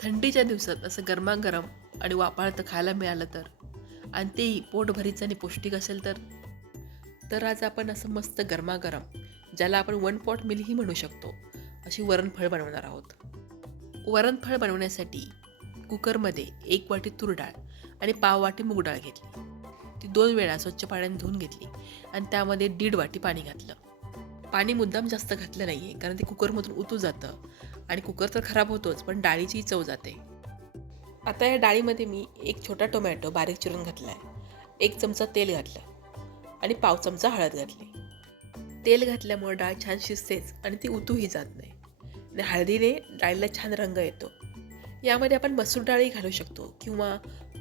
थंडीच्या दिवसात असं गरमागरम आणि वापाळतं खायला मिळालं तर? आणि तेही पोटभरीचं आणि पौष्टिक असेल तर? तर आज आपण असं मस्त गरमागरम ज्याला आपण वन पॉट मिलही म्हणू शकतो अशी वरणफळ बनवणार आहोत. वरणफळ बनवण्यासाठी कुकरमध्ये एक वाटी तूर डाळ आणि पाव वाटी मूग डाळ घेतली. ती दोन वेळा स्वच्छ पाण्याने धुवून घेतली आणि त्यामध्ये दीड वाटी पाणी घातलं. पाणी मुद्दाम जास्त घातलं नाही आहे कारण ते कुकरमधून उतू जातं आणि कुकर तर खराब होतोच पण डाळीची चव जाते. आता या डाळीमध्ये मी एक छोटा टोमॅटो बारीक चिरून घातला आहे एक चमचा तेल घातलं आणि पाव चमचा हळद घातली. तेल घातल्यामुळे डाळ छान शिजतेच आणि ती उतूही जात नाही. आणि हळदीने डाळीला छान रंग येतो. यामध्ये आपण मसूर डाळी घालू शकतो किंवा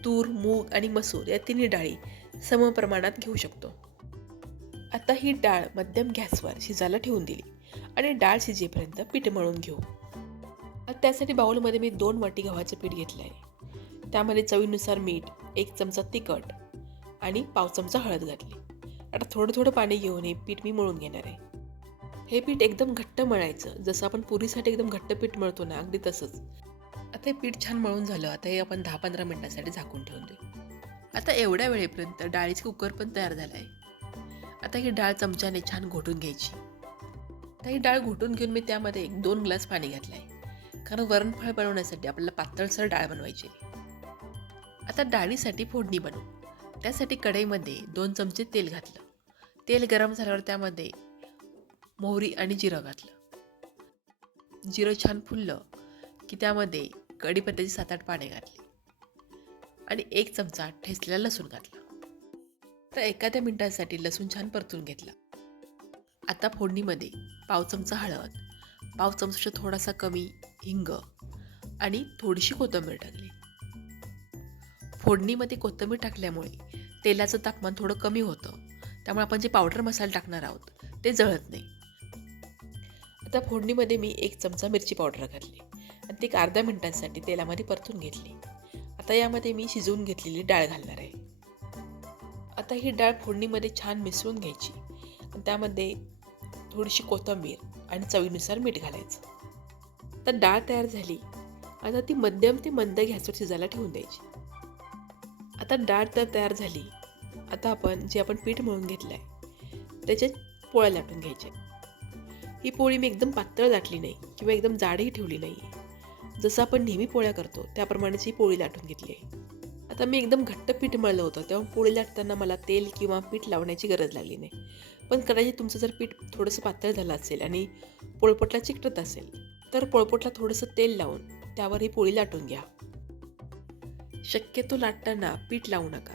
तूर मूग आणि मसूर या तिन्ही डाळी सम प्रमाणात घेऊ शकतो. आता ही डाळ मध्यम गॅसवर शिजायला ठेवून दिली आणि डाळ शिजेपर्यंत पीठ मळून घेऊ. त्यासाठी बाउलमध्ये मी दोन वाटी गव्हाचं पीठ घेतलं आहे. त्यामध्ये चवीनुसार मीठ एक चमचा तिखट आणि पाव चमचा हळद घातली. आता थोडं थोडं पाणी घेऊन हे पीठ मी मळून घेणार आहे. हे पीठ एकदम घट्ट मळायचं. जसं आपण पुरीसाठी एकदम घट्ट पीठ मळतो ना अगदी तसंच. आता हे पीठ छान मळून झालं. आता हे आपण दहा पंधरा मिनटासाठी झाकून ठेवून देऊ. आता एवढ्या वेळेपर्यंत डाळीचे कुकर पण तयार झालं आहे आता ही डाळ चमच्याने छान घोटून घ्यायची. आता ही डाळ घोटून घेऊन मी त्यामध्ये एक दोन ग्लास पाणी घातलं आहे कारण वरणफळ बनवण्यासाठी आपल्याला पातळसर डाळ बनवायची. आता डाळीसाठी फोडणी बनवू. त्यासाठी कढईमध्ये दोन चमचे तेल घातलं. तेल गरम झाल्यावर त्यामध्ये मोहरी आणि जिरं घातलं. जिरं छान फुललं की त्यामध्ये कढीपत्त्याची सात आठ पाने घातली. आणि एक चमचा ठेचलेला लसूण घातला. तर एखाद्या मिनटासाठी लसूण छान परतून घेतला. आता फोडणीमध्ये पाव चमचा हळद पाव चमचा थोडासा कमी हिंग आणि थोडीशी कोथिंबीर टाकली. फोडणीमध्ये कोथिंबीर टाकल्यामुळे तेलाचं तापमान थोडं कमी होतं. त्यामुळे आपण जे पावडर मसाला टाकणार आहोत ते जळत नाही. आता फोडणीमध्ये मी एक चमचा मिरची पावडर घातली आणि ती एक अर्ध्या मिनिटांसाठी तेलामध्ये परतून घेतली. आता यामध्ये मी शिजवून घेतलेली डाळ घालणार आहे. आता ही डाळ फोडणीमध्ये छान मिसळून घ्यायची. आणि त्यामध्ये थोडीशी कोथिंबीर आणि चवीनुसार मीठ घालायचं. तर डाळ तयार झाली. आता ती मध्यम ते मंद गॅसवर शिजायला ठेवून द्यायची. आता डाळ तर तयार झाली. आता आपण जे आपण पीठ मळून घेतलं आहे त्याच्यात पोळ्या लाटून घ्यायच्या. ही पोळी मी एकदम पातळ लाटली नाही किंवा एकदम जाडही ठेवली नाही जसं आपण नेहमी पोळ्या करतो त्याप्रमाणेच ही पोळी लाटून घेतली आहे. आता मी एकदम घट्ट पीठ मळलं होतं तेव्हा पोळी लाटताना मला तेल किंवा पीठ लावण्याची गरज लागली नाही. पण कदाचित तुमचं जर पीठ थोडंसं पातळ झालं असेल आणि पोळपोटला चिकटत असेल तर पोळपोटला थोडंसं तेल लावून त्यावर ही पोळी लाटून घ्या. शक्यतो लाटताना पीठ लावू नका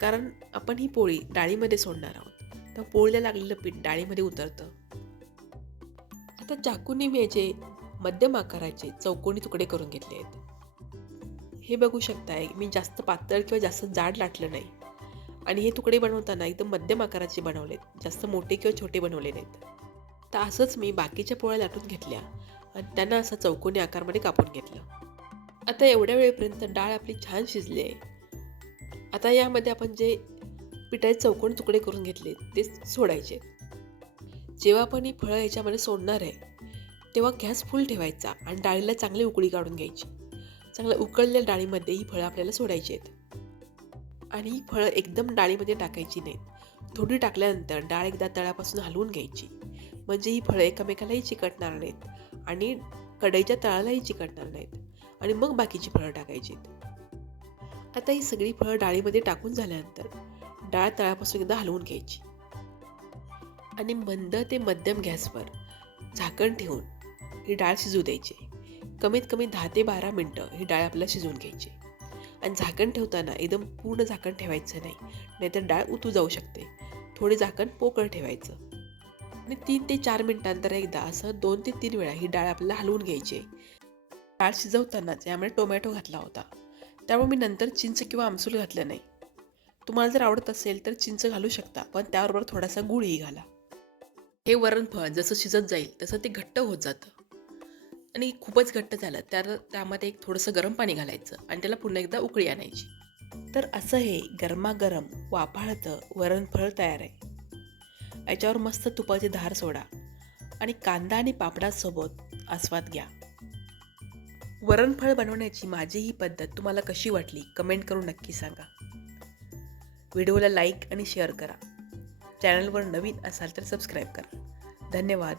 कारण आपण ही पोळी डाळीमध्ये सोडणार आहोत तर पोळीला लागलेलं पीठ डाळीमध्ये उतरतं. आता चाकूने मी याचे मध्यम आकाराचे चौकोनी तुकडे करून घेतले आहेत. हे बघू शकताय मी जास्त पातळ किंवा जास्त जाड लाटलं नाही. आणि हे तुकडे बनवताना एकदम मध्यम आकाराचे बनवलेत. जास्त मोठे किंवा छोटे बनवले नाहीत. तर असंच मी बाकीच्या पोळ्या लाटून घेतल्या आणि त्यांना असं चौकोनी आकारमध्ये कापून घेतलं. आता एवढ्या वेळेपर्यंत डाळ आपली छान शिजली आहे. आता यामध्ये आपण जे पिठाचे चौकोनी तुकडे करून घेतले ते सोडायचे. जेव्हा आपण ही फळं याच्यामध्ये सोडणार आहे तेव्हा गॅस फुल ठेवायचा आणि डाळीला चांगली उकळी काढून घ्यायची. चांगल्या उकळलेल्या डाळीमध्ये ही फळं आपल्याला सोडायची आहेत. आणि ही फळं एकदम डाळीमध्ये टाकायची नाहीत. थोडी टाकल्यानंतर डाळ एकदा तळापासून हलवून घ्यायची. म्हणजे ही फळं एकमेकालाही चिकटणार नाहीत आणि कढईच्या तळालाही चिकटणार नाहीत. आणि मग बाकीची फळं टाकायची आता ही सगळी फळं डाळीमध्ये टाकून झाल्यानंतर डाळ तळापासून एकदा हलवून घ्यायची. आणि मंद ते मध्यम गॅसवर झाकण ठेवून ही डाळ शिजू द्यायची. कमीत कमी दहा ते बारा मिनटं ही डाळ आपल्याला शिजवून घ्यायची. आणि झाकण ठेवताना एकदम पूर्ण झाकण ठेवायचं नाही. नाहीतर डाळ उतू जाऊ शकते. थोडे झाकण पोकळ ठेवायचं. आणि तीन ते चार मिनिटांतर एकदा असं दोन ते तीन वेळा ही डाळ आपल्याला हलवून घ्यायची. डाळ शिजवतानाच यामध्ये टोमॅटो घातला होता. त्यामुळे मी नंतर चिंच किंवा आमसूल घातलं नाही. तुम्हाला जर आवडत असेल तर चिंच घालू शकता पण त्याबरोबर थोडासा गुळही घाला. हे वरणफळ जसं शिजत जाईल तसं ते घट्ट होत जातं. आणि खूपच घट्ट झालं. तर त्यामध्ये एक थोडंसं गरम पाणी घालायचं आणि त्याला पुन्हा एकदा उकळी आणायची. तर असं हे गरमागरम वाफाळतं वरणफळ तयार आहे. याच्यावर मस्त तुपाची धार सोडा आणि कांदा आणि पापडासोबत आस्वाद घ्या. वरणफळ बनवण्याची माझी ही पद्धत तुम्हाला कशी वाटली कमेंट करून नक्की सांगा. व्हिडिओला लाईक आणि शेअर करा. चॅनलवर नवीन असाल तर सबस्क्राईब करा. धन्यवाद.